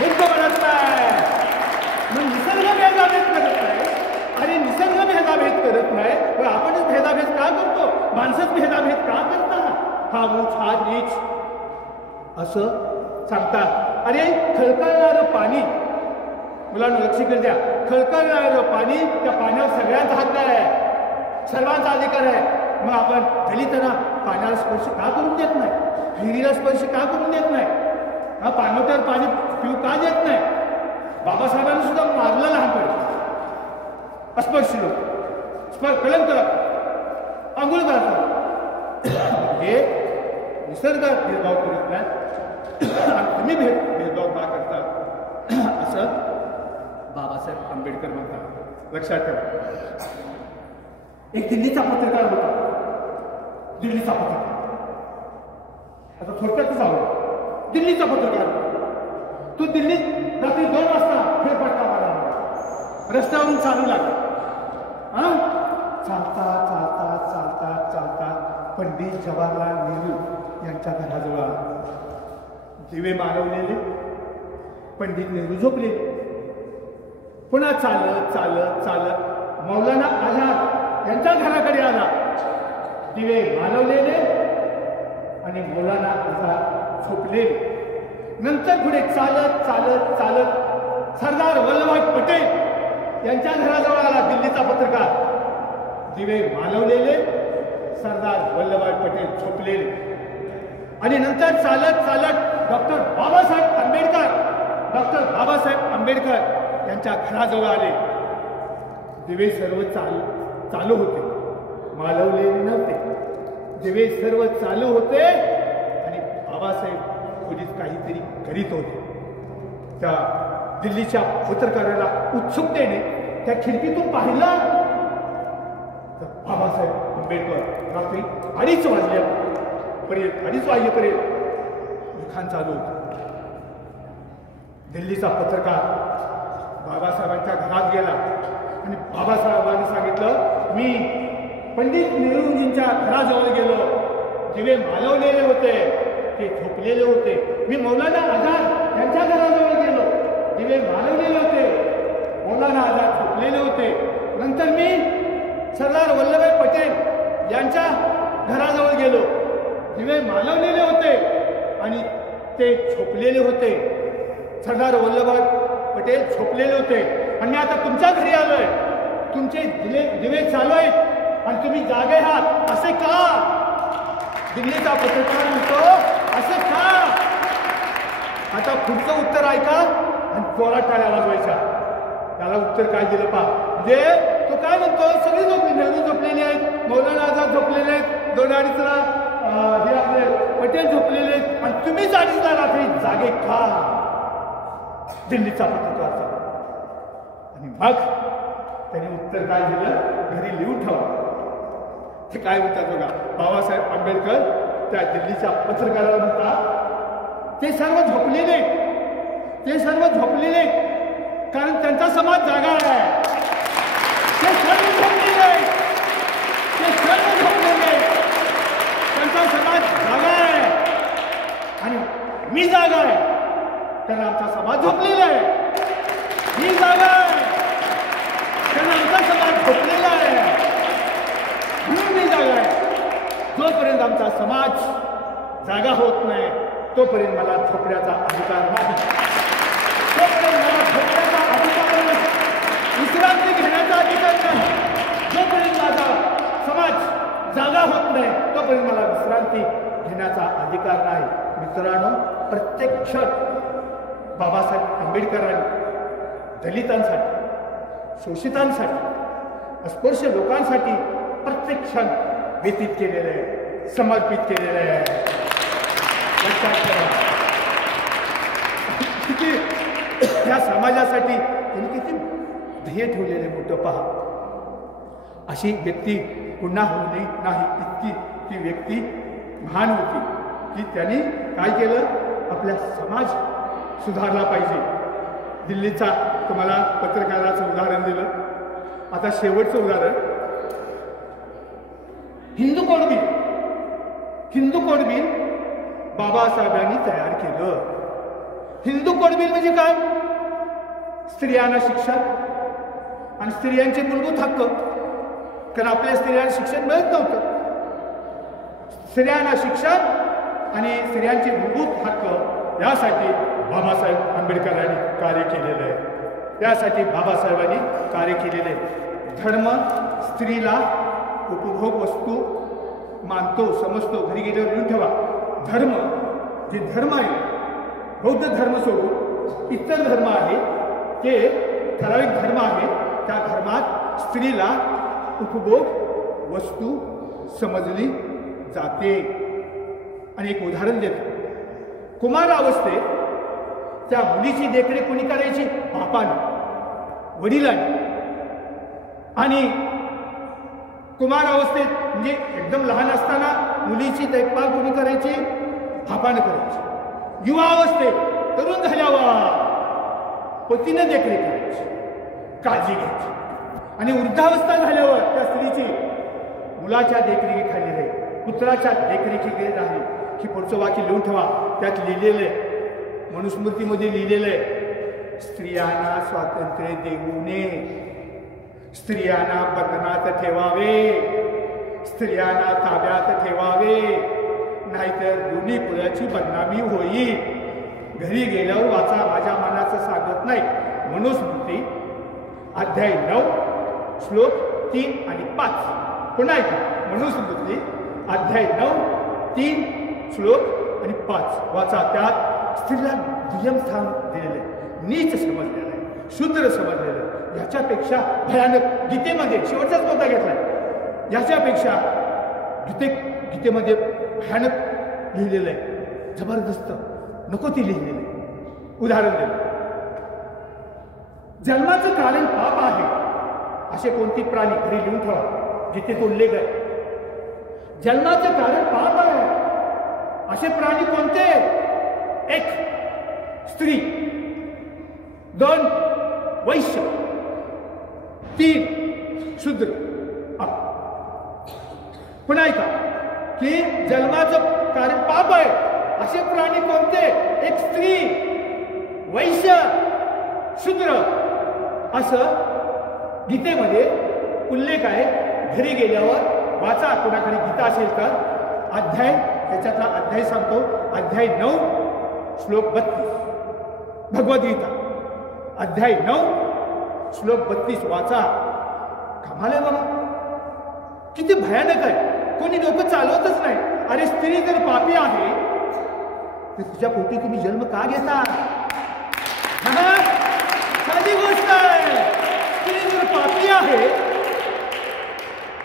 बुद्ध म्हणत नाही. मग निसर्ग भेदाभेद करत नाही आणि निसर्ग भेदाभेद करत नाही, पण आपणच भेदाभेद का करतो? माणसंच भेदाभेद का करतात? हा उच हा नीच असं सांगतात. अरे खळखळणारं पाणी, मुलांना लक्ष द्या, खळखळणारं पाणी, त्या पाण्यावर सगळ्यांचा हक्क आहे, सर्वांचा अधिकार आहे. मग आपण दलितांना पाण्याला स्पर्श का करून देत नाही? विहिरीला स्पर्श का करून देत नाही? पाणवट्यावर पाणी पिऊ का देत नाही? बाबासाहेबांनी सुद्धा मारलं लहानपणी, अस्पर्श लोक, कलंक आंघोळ करतात. हे निसर्ग भेदभाव करीत नाही आणि तुम्ही भेदभाव का करता, असं बाबासाहेब आंबेडकर म्हणतात. लक्षात ठेवा. एक दिल्लीचा पत्रकार होता, दिल्लीचा पत्रकार, आता थोडक्यातच आवड, दिल्लीचा पत्रकार. तो दिल्लीत रात्री 2 वाजता फेरफटका मारला, रस्त्यावरून चालू लागला. चालता चालता चालता चालता पंडित जवाहरलाल नेहरू यांच्या घराजवळ आला. दिवे मारवलेले, पंडित नेहरू झोपले. पुन्हा चालत चालत चालत मौलाना आझाद यांच्या घराकडे आला. दिवे मालवलेले आणि मौलाना आझाद झोपलेले. नंतर पुढे चालत चालत चालत सरदार वल्लभभाई पटेल यांच्या घराजवळ आला. दिल्लीचा पत्रकार, दिवे मालवलेले, सरदार वल्लभभाई पटेल झोपलेले. आणि नंतर चालत चालत डॉक्टर बाबासाहेब आंबेडकर यांच्या घराजवळ आले. दिवे सर्व चालू होते, मालवलेले नव्हते. दिवे सर्व चालू होते आणि बाबासाहेब खोलीत काहीतरी करीत होते. त्या दिल्लीच्या पत्रकाराला उत्सुकतेने त्या खिडकीतून पाहिलं तर बाबासाहेब आंबेडकर रात्री 2:30 वाजेपर्यंत लिखाण चालू होतं. दिल्लीचा पत्रकार बाबासाहेबांच्या घरात गेला आणि बाबासाहेबांनी सांगितलं, मी पंडित नेहरूजींच्या घराजवळ गेलो. दिवे मालवलेले होते, ते झोपलेले होते. मी मौलाना आझाद यांच्या घराजवळ गेलो, दिवे मालवलेले होते, मौलाना आझाद झोपलेले होते. नंतर मी सरदार वल्लभभाई पटेल यांच्या घराजवळ गेलो, दिवे मालवलेले होते आणि ते झोपलेले होते. सरदार वल्लभभाई पटेल झोपलेले होते आणि मी आता तुमच्या घरी आलोय. तुमचे दिवे चालू आहेत आणि तुम्ही जागे आहात. असे का? दिल्लीचा पत्रकार म्हणतो असे का? आता पुढचं उत्तर ऐका आणि जोरात टाळ्या वाजवायच्या. त्याला उत्तर काय दिलं पहा. म्हणजे तो काय म्हणतो, सगळे झोपले, नेहरू झोपलेले आहेत, मौलाना आझाद झोपलेले आहेत, 2-2.5ला हे आपले पटेल झोपलेले आहेत आणि तुम्ही 4:30ला रात्री जागे का? दिल्लीचा पत्रकार. आणि मग त्यांनी उत्तर काय दिलं, घरी लिहून ठेवा. ते काय म्हणतात बघा, बाबासाहेब आंबेडकर त्या दिल्लीच्या पत्रकाराला म्हणतात, ते सर्व झोपलेले, ते सर्व झोपलेले कारण त्यांचा समाज जागा आहे. ते सर्व झोपलेले, ते सर्व झोपलेले, त्यांचा समाज जागा आहे आणि मी जागा आहे कारण आमचा समाज झोपलेला आहे. मी जागा आहे कारण आमचा समाज झोपलेला आहे. म्हणून मी जागा आहे. जोपर्यंत आमचा समाज जागा होत नाही तोपर्यंत मला झोपण्याचा अधिकार नाही. तोपर्यंत मला झोपण्याचा अधिकार नाही, विश्रांती घेण्याचा अधिकार नाही. जोपर्यंत माझा समाज जागा होत नाही तोपर्यंत मला विश्रांती घेण्याचा अधिकार नाही. मित्रांनो, प्रत्येक क्षण बाबासाहेब आंबेडकरांनी दलितांसाठी, शोषितांसाठी, अस्पृश्य लोकांसाठी प्रत्येक क्षण व्यतीत केलेलं आहे, समर्पित केलेलं आहे. किती या समाजासाठी त्यांनी किती ध्येय ठेवलेले मोठं पहा. अशी व्यक्ती पुन्हा होऊ नाही इतकी ती व्यक्ती महान होती की त्यांनी काय केलं, आपला समाज सुधारला पाहिजे. दिल्लीचा तुम्हाला पत्रकाराचं उदाहरण दिलं. आता शेवटचं उदाहरण, Hindu code bill. Hindu code bill बाबासाहेबांनी तयार केलं. हिंदू कोड बिल म्हणजे काय? स्त्रियांना शिक्षण आणि स्त्रियांचे मूलभूत हक्क. कारण आपल्या स्त्रियांना शिक्षण मिळत नव्हतं. स्त्रियांना शिक्षण आणि स्त्रियांचे मूलभूत हक्क यासाठी बाबासाहेब आंबेडकरांनी कार्य केलेलं आहे. त्यासाठी बाबासाहेबांनी कार्य केलेलं आहे. धर्म स्त्रीला उपभोग वस्तू मानतो, समजतो. घरी गेल्यावर लिहून ठेवा. धर्म, जे धर्म आहे, बौद्ध धर्म सोडून इतर धर्म आहे, ते ठराविक धर्म आहे. त्या धर्मात स्त्रीला उपभोग वस्तू समजली जाते. आणि एक उदाहरण देतो. कुमार अवस्थेत त्या मुलीची देखरेख कोणी करायची? बापाने, वडिलांनी. आणि कुमार अवस्थेत म्हणजे एकदम लहान असताना मुलीची देखभाल कोणी करायची? बापाने करायची. युवा अवस्थेत, तरुण झाल्यावर पतीने देखरेख करायची, काळजी घ्यायची. आणि वृद्धावस्था झाल्यावर त्या स्त्रीची मुलाच्या देखरेखीखाली राहील, पुत्राच्या देखरेखीखाली राहील. की पुढचं वाक्य लिहून ठेवा. त्यात लिहिलेलं आहे, मनुस्मृतीमध्ये लिहिलेलं आहे, स्त्रियांना स्वातंत्र्य देऊ नये, स्त्रियांना बंधनात ठेवावे, स्त्रियांना ताब्यात ठेवावे, नाहीतर दोन्ही कुळाची बदनामी होईल. घरी गेल्यावर वाचा, माझ्या मनाचं सांगत नाही. मनुस्मृती अध्याय 9 श्लोक 3 आणि 5. पुन्हा एकदा मनुस्मृती अध्याय 9 3 श्लोक आणि 5 वाचा. त्यात स्त्रीला दुय्यम स्थान दिलेलं आहे, नीच समजलेलं आहे, शूद्र समजलेलं आहे. याच्यापेक्षा भयानक गीतेमध्ये शेवटचाच मुद्दा घेतलाय, याच्यापेक्षा गीतेमध्ये भयानक लिहिलेलं आहे, जबरदस्त, नको ती लिहिलेलं आहे. उदाहरण दिलं, जन्माचं कारण पाप आहे असे कोणती प्राणी, घरी लिहून ठेवा, गीतेत उल्लेख आहे. जन्माचं कारण पाप आहे असे प्राणी कोणते? 1 स्त्री, 2 वैश्य, 3 शूद्र. पुन्हा ऐका की जन्माचं कारण पाप आहे असे प्राणी कोणते? 1 स्त्री, वैश्य, शूद्र. असं गीतेमध्ये उल्लेख आहे. घरी गेल्यावर वाचा, कोणाकडे गीता असेल तर. अध्याय, त्याच्यातला अध्याय सांगतो, अध्याय 9 श्लोक 32 भगवद्गीता. अध्याय 9 श्लोक 32 वाचा. कमाल आहे बाबा, किती भयानक आहे. कोणी डोकं चालवतच नाही. अरे स्त्री जर पापी आहे तर तिच्या पोटी तुम्ही जन्म का घेता? साधी गोष्ट आहे. स्त्री जर पापी आहे,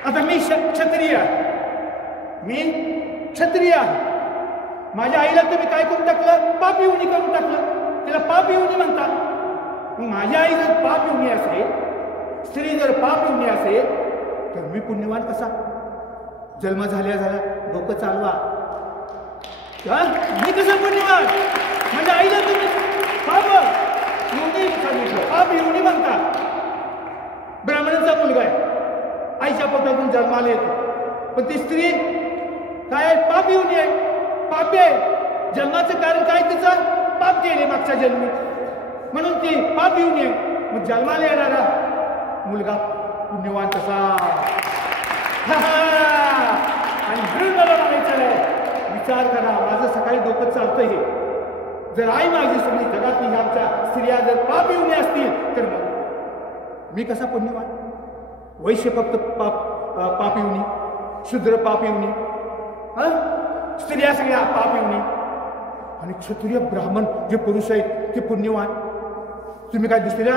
आता मी क्षत्रिय आहे, मी क्षत्रिय आहे. माझ्या आईला तुम्ही काय करून टाकलं? पाप योनी करून टाकलं. तिला पाप योनी म्हणतात. माझी आई जर पाप योनी असेल, स्त्री जर पाप योनी असेल, तर मी पुण्यवान कसा? जन्म झाल्या डोकं चालवा. मी कसं पुण्यवान? माझ्या आईला तुम्ही पाप योनी सांगितलं, पाप योनी म्हणता. ब्राह्मणाचा मुलगा आहे, आईच्या पोटातून जन्माला येतो, पण ती स्त्री काय आहे? पाप योनी आहे, पापी आहे. जन्माचं कारण काय? तिचं पाप केले मागच्या जन्मी, म्हणून ती पाप योनी आहे. मग जन्माला येणारा मुलगा पुण्यवान कसा? आणि म्हणून मला म्हणायचं आहे, विचार करा. माझं सकाळी डोकं चालतं हे. जर आई माझी सगळी जगातली ह्याच्या स्त्रिया जर पाप योनी असतील, तर मग मी कसा पुण्यवान? वैश्य फक्त पाप योनी, शूद्र पाप योनी, स्त्रिया सगळ्या पाप योनी, आणि क्षत्रिय ब्राह्मण जे पुरुष आहेत ते पुण्यवान. तुम्ही काय दुसऱ्या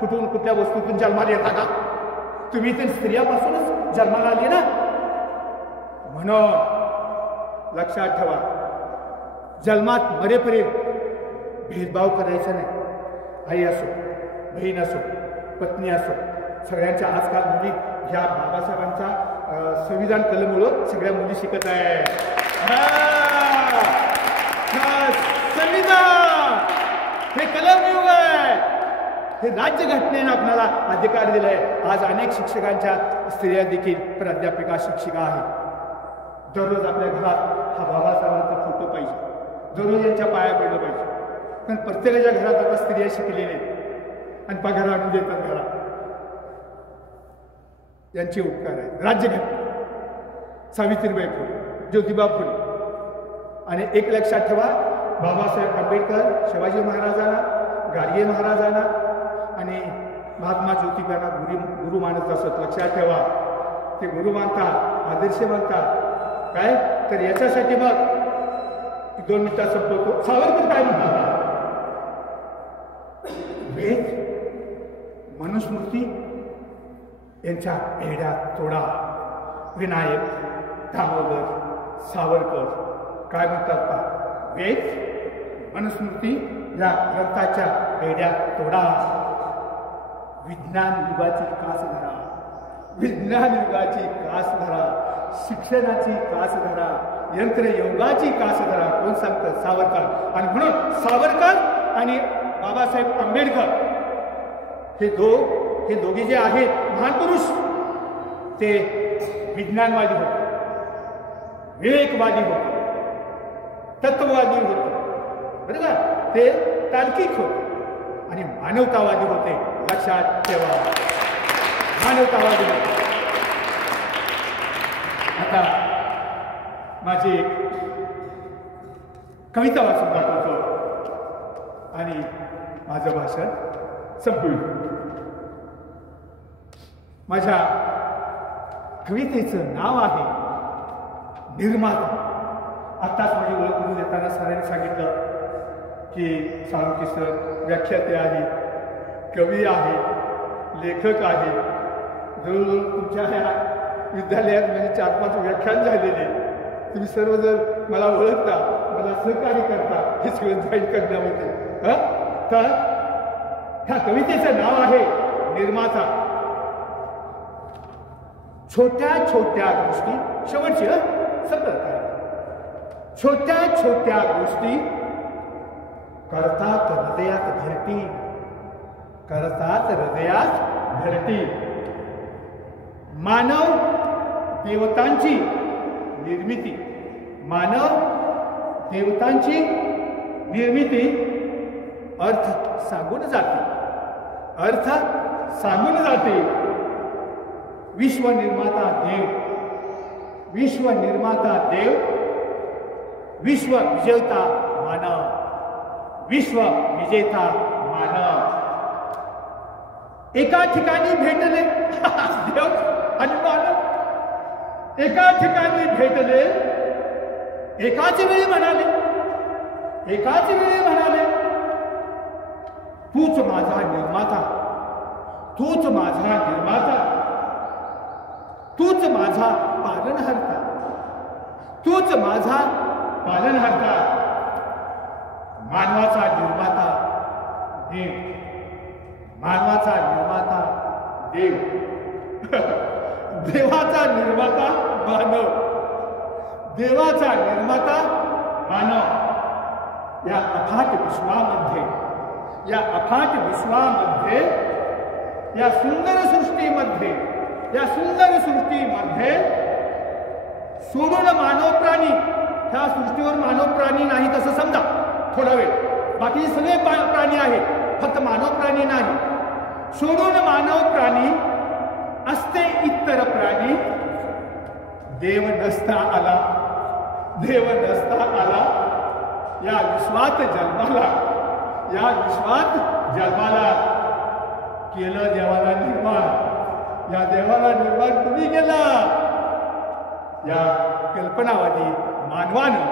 कुठल्या वस्तूतून जन्माला येता का? तुम्ही ते स्त्रियापासूनच जन्माला आले ना. म्हणून लक्षात ठेवा, जन्मात मरेपर्यंत भेदभाव करायचा नाही. आई असो, बहीण असो, पत्नी असो, सगळ्यांच्या आजकाल मुली ह्या बाबासाहेबांच्या संविधान कलममुळं सगळ्या मुली शिकत आहे. संविधान हे कलमयुग आहे. हे राज्यघटनेनं आपल्याला अधिकार दिलाय. आज अनेक शिक्षकांच्या स्त्रिया देखील प्राध्यापिका, शिक्षिका आहेत. दररोज आपल्या घरात हा बाबासाहेबांचा फोटो पाहिजे, दररोज यांच्या पाया पडलं पाहिजे. पण प्रत्येकाच्या घरात आता स्त्रिया शिकलेल्या आहेत आणि पगार आणून देतात घरात. यांचे उपकार आहेत. राज्यघटना, सावित्रीबाई फुले, ज्योतिबा फुले. आणि एक लक्षात ठेवा, बाबासाहेब आंबेडकर शिवाजी महाराजांना, गाडगे महाराजांना आणि महात्मा ज्योतिबांना गुरु मानत असत. लक्षात ठेवा, ते गुरु मानतात, आदर्श मानतात. काय तर याच्यासाठी मग 2 मिनिटात संपवतो. सावरकर काय म्हणतात? वेद, मनुस्मृती यांच्या एड्यात तोडा. विनायक, दामोदर, सावरकर काय म्हणतात का? वेद, मनुस्मृती या ग्रंथाच्या एड्यात तोडा. विज्ञान युगाची कास धरा, विज्ञान युगाची कास धरा, शिक्षणाची कास धरा, यंत्रयोगाची कास धरा. कोण सांगतं? सावरकर. आणि म्हणून सावरकर आणि बाबासाहेब आंबेडकर हे दोघे जे आहेत महान पुरुष, ते विज्ञानवादी होते, विवेकवादी होते, तत्ववादी होते, बरं का? ते तार्किक होते आणि मानवतावादी होते. लक्षात ठेवा, मानवतावादी होते. आता माझी एक कविता वाचून दाखवतो आणि माझं भाषण संपवू. माझ्या कवितेचं नाव आहे निर्माता. आत्ताच माझी ओळख करून देताना सरांनी सांगितलं की साळुंखे सर व्याख्याते आहेत, कवी आहेत, लेखक आहेत. जवळजवळ तुमच्या ह्या विद्यालयात म्हणजे 4-5 व्याख्यान झालेले. तुम्ही सर्व जर मला ओळखता, मला सहकार्य करता, हे सगळं जॉईन करण्यामध्ये. तर ह्या कवितेचं नाव आहे निर्माता. छोट्या छोट्या गोष्टी, शेवटची सगळं काय, छोट्या छोट्या गोष्टी करतात हृदयात घरटी, करतात हृदयात घरटी. मानव देवतांची निर्मिती, मानव देवतांची निर्मिती अर्थ सांगून जाते, अर्थ सांगून जाते. विश्वनिर्माता देव, विश्वनिर्माता देव, विश्व विजेता मानव, विश्व विजेता मानव. एका ठिकाणी भेटले देव आणि मानव एका ठिकाणी भेटले, एकाच वेळी म्हणाले, एकाच वेळी म्हणाले, तूच माझा निर्माता, तूच माझा निर्माता, तूच माझा पालनहर्ता, तूच माझा पालनहर्ता. मानवाचा निर्माता देव, मानवाचा निर्माता देव, देवाचा निर्माता मानव, देवाचा निर्माता मानव. या अफाट विश्वामध्ये, या अफाट विश्वामध्ये, या सुंदर सृष्टीमध्ये, या सुंदर सृष्टीमध्ये सोडून मानव प्राणी, ह्या सृष्टीवर मानव प्राणी नाही तसं समजा थोडा वेळ, बाकी सगळे प्राणी आहेत, फक्त मानव प्राणी नाही. सोडून मानव प्राणी असते इतर प्राणी, देव नसता आला, देव नसता आला या विश्वात जन्माला, या विश्वात जन्माला. केलं देवाला निर्माण, या देवाला निर्माण कुणी केला? या कल्पनावादी मानवानं,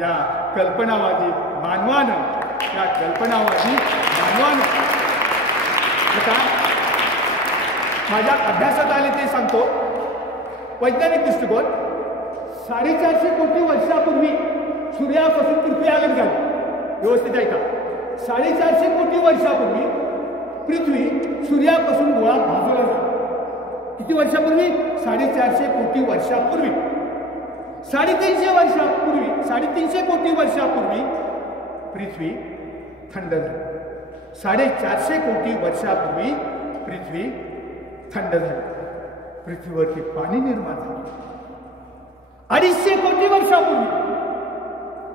या कल्पनावादी मानवानं, या कल्पनावादी मानवानं. आता माझ्या अभ्यासात आले ते सांगतो. वैज्ञानिक दृष्टिकोन, 450 कोटी वर्षापूर्वी सूर्यापासून पृथ्वी अलग झाली. व्यवस्थित आहे का? 450 कोटी वर्षापूर्वी पृथ्वी सूर्यापासून गोळा बाजूला झाला. किती वर्षापूर्वी? 450 कोटी वर्षापूर्वी. 350 वर्षापूर्वी, 350 कोटी वर्षापूर्वी पृथ्वी थंड झाली. 450 कोटी वर्षापूर्वी पृथ्वी थंड झाली. पृथ्वीवरती पाणी निर्माण झालं. 250 कोटी वर्षापूर्वी,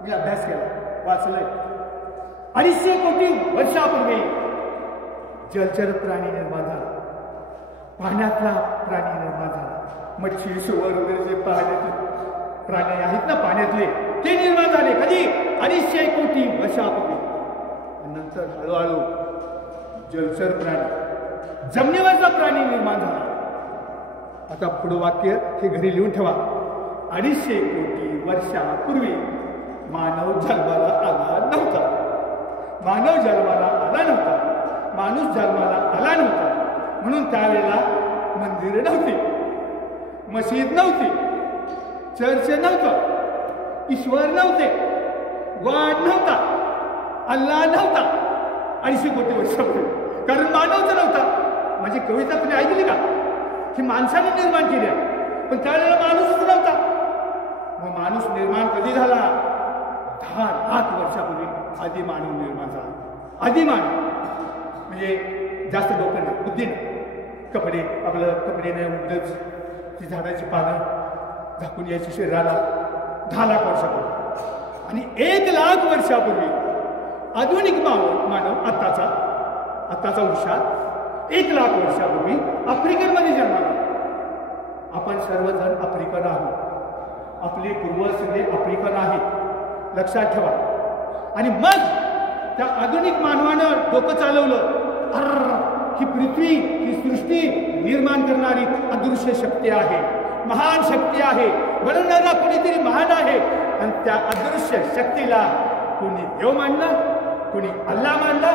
मी अभ्यास केला, वाचलंय, 250 कोटी वर्षापूर्वी जलचर प्राणी निर्माण झाला, पाण्यातला प्राणी निर्माण झाला. मच्छी, सुवर वगैरे जे पाण्यातले प्राणी आहेत ना पाण्यातले, ते निर्माण झाले. कधी? 250 कोटी वर्षापूर्वी. नंतर हळूहळू जलचर प्राणी, जमिनीवरचा प्राणी निर्माण झाला. आता पुढं वाक्य हे घरी लिहून ठेवा. 250 कोटी वर्षापूर्वी मानव जन्माला आला नव्हता, मानव जन्माला आला नव्हता, माणूस जन्माला आला नव्हता. म्हणून त्यावेळेला मंदिर नव्हती, मशीद नव्हती, चर्च नव्हतं, ईश्वर नव्हते, गॉड नव्हता, अल्लाह नव्हता. 250 कोटी वर्षापूर्वी, कारण मानवच नव्हता. म्हणजे कविता तुम्ही ऐकली का? की माणसाने निर्माण केली, पण त्यावेळेला माणूसच नव्हता. मग माणूस निर्माण कधी झाला? 10 लाख वर्षापूर्वी आधी मानव निर्माण झाला. आधी मानव म्हणजे जास्त डोकं नाही, बुद्धी नाही, कपडे, आपलं कपडे नाही, उडच ती झाडाची पानं झाकून यायची शरीराला. 10 लाख वर्षापूर्वी. आणि 1 लाख वर्षापूर्वी आधुनिक मानव आत्ताचा हुशार 1 लाख वर्षापूर्वी आफ्रिकेमध्ये जन्माला. आपण सर्वजण आफ्रिकन आहोत, आपले पूर्वज सगळे आफ्रिकन आहेत, लक्षात ठेवा. आणि मग त्या आधुनिक मानवानं डोकं चालवलं, ही पृथ्वी, ही सृष्टी निर्माण करणारी अदृश्य शक्ती आहे, महान शक्ती आहे, बनवणारा कोणीतरी महान आहे. आणि त्या अदृश्य शक्तीला कोणी देव मानलं, कोणी अल्लाह मानलं,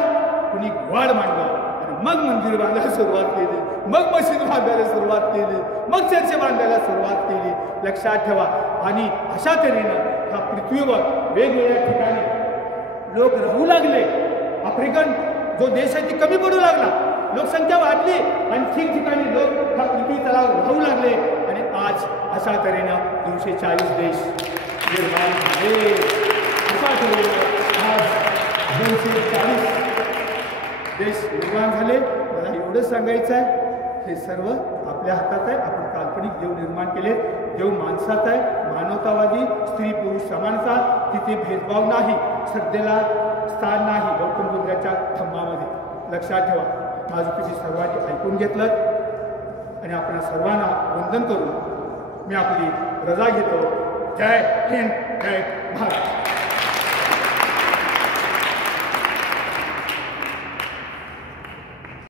कोणी गॉड मानलं. आणि मग मंदिर बांधायला सुरुवात केली, मग मशीद बांधायला सुरुवात केली, मग चर्च बांधायला सुरुवात केली. लक्षात ठेवा. आणि अशा तऱ्हेनं ह्या पृथ्वीवर वेगवेगळ्या ठिकाणी लोक राहू लागले. आफ्रिकन जो देश आहे ती कमी पडू लागला, लोकसंख्या वाढली आणि ठिकठिकाणी लोक ह्या पृथ्वी तलावर राहू लागले. आणि आज अशा तऱ्हेनं 240 देश निर्माण झाले. अशा तऱ्हेनं आज 240 देश निर्माण झाले. मला एवढं सांगायचं आहे, हे सर्व आपल्या हातात आहे. आपण काल्पनिक देव निर्माण केले. देव माणसात आहे, मानवतावादी, स्त्री पुरुष समानता, तिथे भेदभाव नाही, श्रद्धेला स्थान नाही गौतम बुद्धाच्या थंबामध्ये. लक्षात ठेवा. माझं तुम्ही सर्वांनी ऐकून घेतलं आणि आपण सर्वांना वंदन करून मी आपली रजा घेतो. जय हिंद, जय भारत.